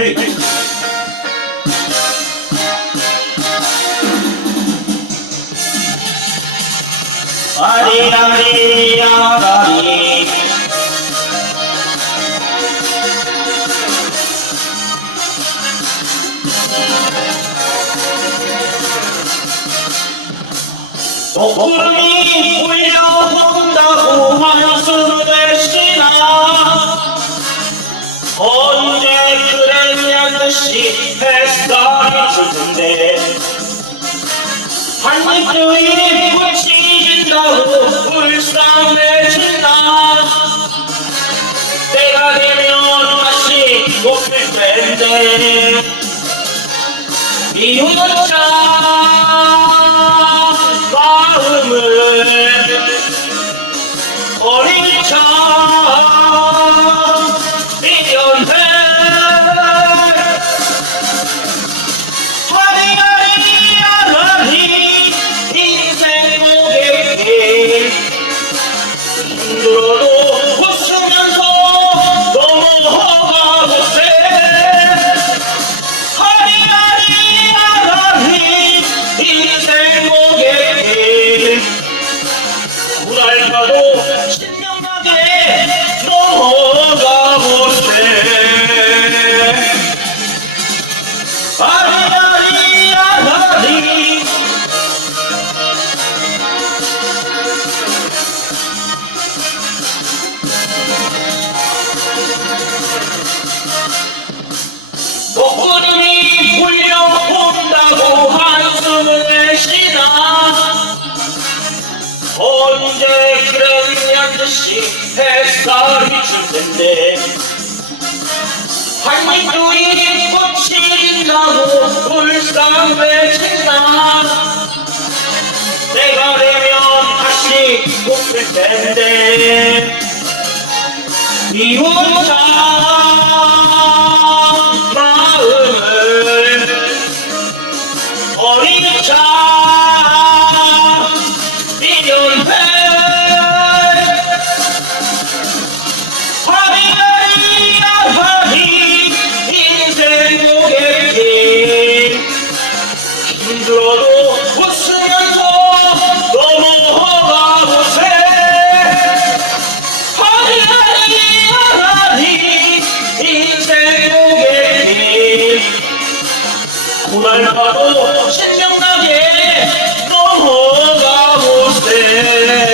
はい。ありありありおくるみおいらほんだごはんするべしな。 그랬냐듯이 햇살이 젖는데 한입 주인이 붙이진다고 불쌍해진다 때가 되면 다시 높일 텐데 미운 자 amor. 언제 그랬냔 듯이 햇살이 줄 텐데? 한입 두입 꽂힌다고 불쌍해진다. 내가 되면 다시 웃을 텐데. 미운 자 신명나게 넘어가고 세